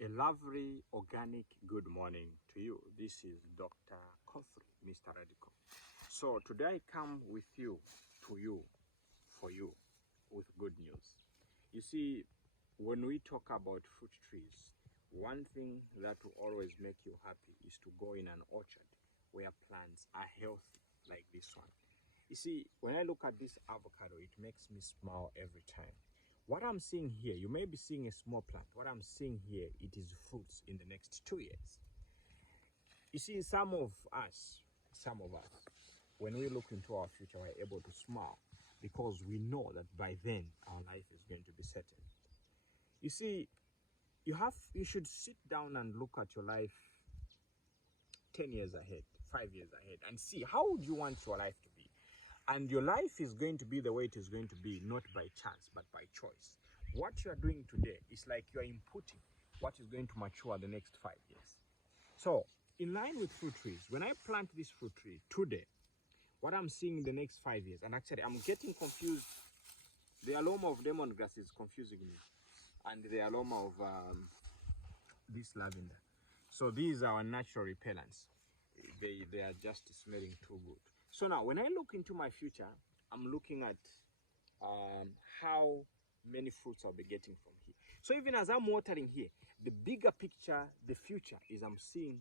A lovely, organic good morning to you. This is Dr. Coffrey, Mr. Radical. So today I come with you, to you, for you, with good news. You see, when we talk about fruit trees, one thing that will always make you happy is to go in an orchard where plants are healthy, like this one. You see, when I look at this avocado, it makes me smile every time. What I'm seeing here, you may be seeing a small plant. What I'm seeing here, it is fruits in the next 2 years. You see, some of us, when we look into our future, we're able to smile because we know that by then our life is going to be settled. You see, you should sit down and look at your life 10 years ahead, 5 years ahead, and see how would you want your life to be. And your life is going to be the way it is going to be, not by chance, but by choice. What you are doing today is like you are inputting what is going to mature the next 5 years. So, in line with fruit trees, when I plant this fruit tree today, what I'm seeing in the next 5 years, and actually I'm getting confused. The aroma of lemongrass is confusing me, and the aroma of this lavender. So these are our natural repellents. They are just smelling too good. So now, when I look into my future, I'm looking at how many fruits I'll be getting from here. So even as I'm watering here, the bigger picture, the future, is I'm seeing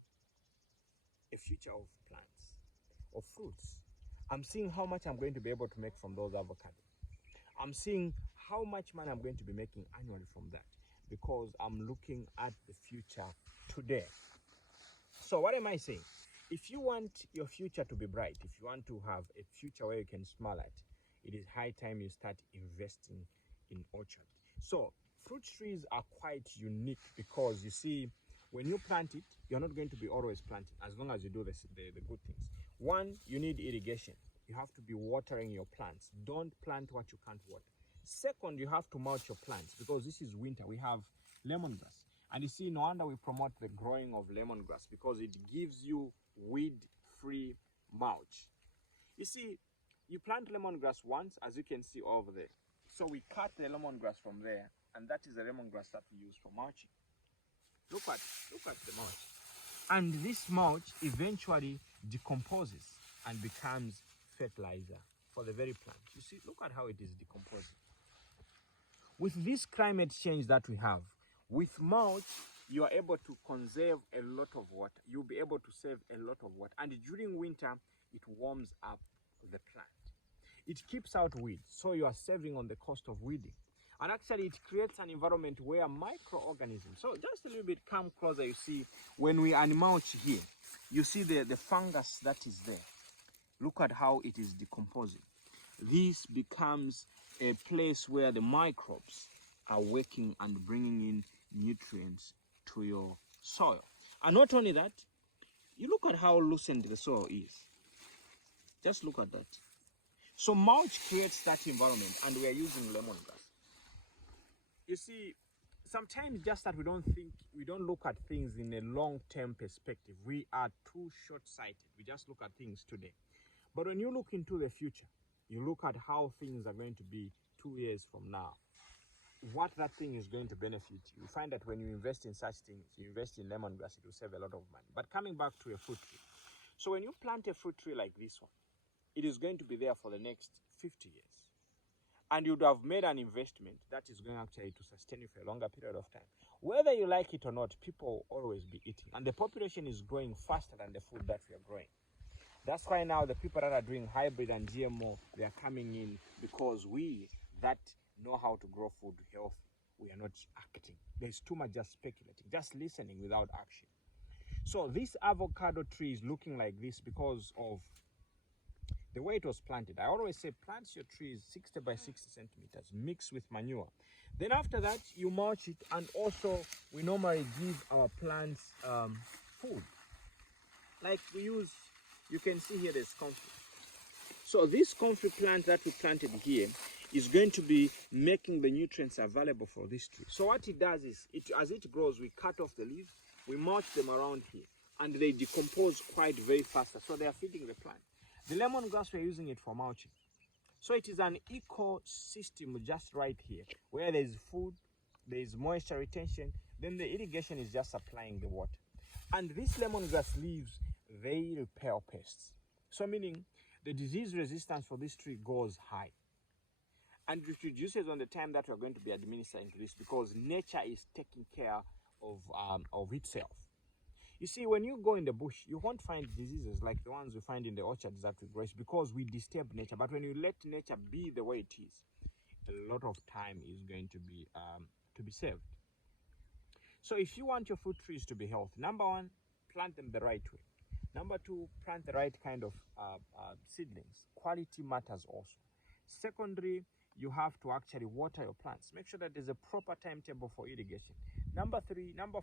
a future of plants, of fruits. I'm seeing how much I'm going to be able to make from those avocados. I'm seeing how much money I'm going to be making annually from that because I'm looking at the future today. So what am I saying? If you want your future to be bright, if you want to have a future where you can smile at, it is high time you start investing in orchard. So fruit trees are quite unique because you see, when you plant it, you're not going to be always planting as long as you do the good things. One, you need irrigation. You have to be watering your plants. Don't plant what you can't water. Second, you have to mulch your plants because this is winter. We have lemongrass. And you see, no wonder we promote the growing of lemongrass because it gives you weed-free mulch. You see, you plant lemongrass once, as you can see over there. So we cut the lemongrass from there, and that is the lemongrass that we use for mulching. Look at the mulch. And this mulch eventually decomposes and becomes fertilizer for the very plant. You see, look at how it is decomposing. With this climate change that we have, with mulch, you are able to conserve a lot of water. You'll be able to save a lot of water. And during winter, it warms up the plant. It keeps out weeds, so you are saving on the cost of weeding. And actually, it creates an environment where microorganisms, so just a little bit, come closer, you see, when we unmulch here, you see the fungus that is there. Look at how it is decomposing. This becomes a place where the microbes are working and bringing in nutrients to your soil. And not only that, you look at how loosened the soil is. Just look at that. So mulch creates that environment, and we are using lemongrass. You see, sometimes just that we don't look at things in a long-term perspective. We are too short-sighted. We just look at things today. But when you look into the future, you look at how things are going to be 2 years from now, what that thing is going to benefit you. You find that when you invest in such things, you invest in lemongrass, it will save a lot of money. But coming back to a fruit tree. So when you plant a fruit tree like this one, it is going to be there for the next 50 years. And you would have made an investment that is going actually to sustain you for a longer period of time. Whether you like it or not, people will always be eating. And the population is growing faster than the food that we are growing. That's why now the people that are doing hybrid and GMO, they are coming in because we that know how to grow food healthy, we are not acting. There's too much just speculating, just listening without action. So this avocado tree is looking like this because of the way it was planted. I always say plant your trees 60 by 60 centimeters, mix with manure. Then after that, you mulch it, and also we normally give our plants food. Like we use, you can see here there's comfrey. So this comfrey plant that we planted here is going to be making the nutrients available for this tree. So what it does is, as it grows, we cut off the leaves, we mulch them around here, and they decompose quite very faster, so they are feeding the plant. The lemongrass, we're using it for mulching. So it is an ecosystem just right here, where there is food, there is moisture retention, Then the irrigation is just supplying the water. And these lemongrass leaves, they repel pests. So meaning the disease resistance for this tree goes high. And it reduces on the time that we're going to be administering to this, because nature is taking care of itself. You see, when you go in the bush, you won't find diseases like the ones we find in the orchards that we grow, because we disturb nature. But when you let nature be the way it is, a lot of time is going to be saved. So if you want your fruit trees to be healthy, number one, plant them the right way. Number two, plant the right kind of seedlings. Quality matters also. Secondly, you have to actually water your plants. Make sure that there's a proper timetable for irrigation. Number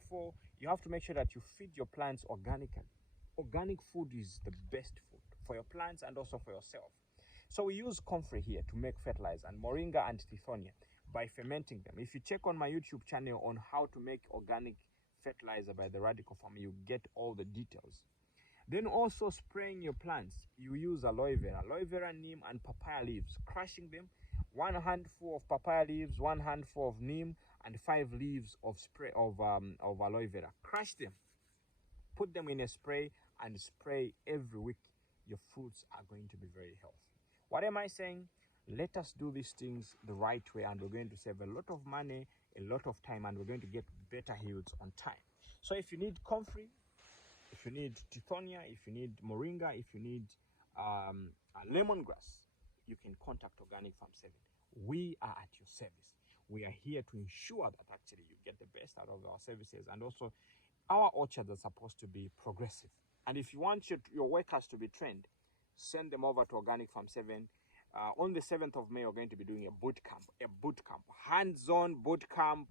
four, you have to make sure that you feed your plants organically. Organic food is the best food for your plants and also for yourself. So we use comfrey here to make fertilizer, and moringa and tithonia by fermenting them. If you check on my YouTube channel on how to make organic fertilizer by the Radical Farmer, you get all the details. Then also spraying your plants, you use aloe vera, neem, and papaya leaves, crushing them. 1 handful of papaya leaves, 1 handful of neem, and 5 leaves of aloe vera. Crush them, put them in a spray, and spray every week. Your fruits are going to be very healthy. What am I saying? Let us do these things the right way, and we're going to save a lot of money, a lot of time, and we're going to get better yields on time. So if you need comfrey, if you need tithonia, if you need moringa, if you need lemongrass, you can contact Organic Farm 7. We are at your service. We are here to ensure that actually you get the best out of our services, and also our orchards are supposed to be progressive. And if you want your workers to be trained, send them over to Organic Farm 7. On the 7th of May, we're going to be doing a boot camp, hands-on boot camp.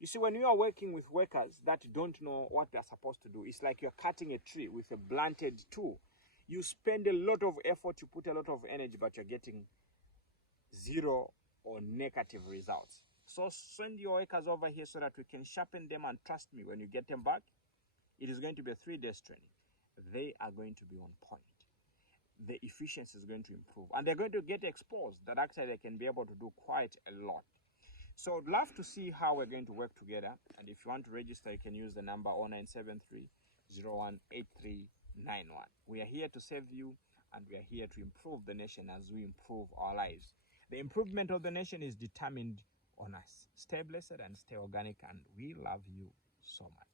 You see, when you are working with workers that don't know what they're supposed to do, it's like you're cutting a tree with a blunted tool. You spend a lot of effort, you put a lot of energy, but you're getting zero or negative results. So send your workers over here so that we can sharpen them, and trust me, when you get them back, it is going to be a 3-day training. They are going to be on point. The efficiency is going to improve, and they're going to get exposed that actually they can be able to do quite a lot. So I'd love to see how we're going to work together. And if you want to register, you can use the number 0973 018391. We are here to serve you, and we are here to improve the nation as we improve our lives. The improvement of the nation is determined on us. Stay blessed and stay organic, and we love you so much.